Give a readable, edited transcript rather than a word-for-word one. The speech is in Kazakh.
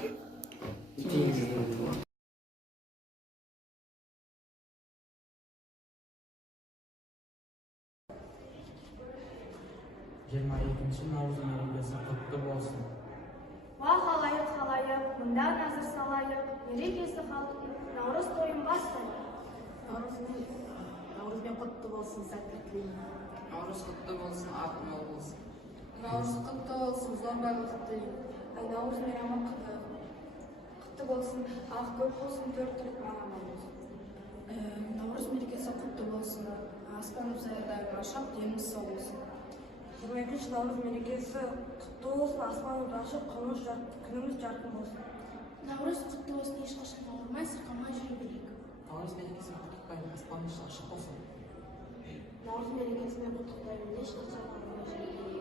Жиырма екінші наурыз мерекесі құтты болсын. Ва халайық, мұнда назыр салайық, мерекесі халықтың наурыз тойын бастайық. Наурызбен құтты болсын, сәттілік тілеймін. Наурыз құтты болсын, аты мол болсын. Наурыз құтты болсын, зор байлық тілеймін. Наурыз мейрамы құтты болсын, ақ көп болсын, төрт түлік маған болсын. Наурыз мерекесі құтты болсын, аспанымыз аядай ашық, деніміз сау болсын. 22 наурыз мерекесі құтты болсын, аспанымыз ашық, күніміз жарқын болсын. Наурыз құтты болсын, ешқашан ауырмай, сырқамай жүре берейік. Наурыз мерекесін құттықтаймын, аспанымыз ашық болсын. Наурыз мерекесімен құттықтаймын, ешқашан ауырмай жүре берейік.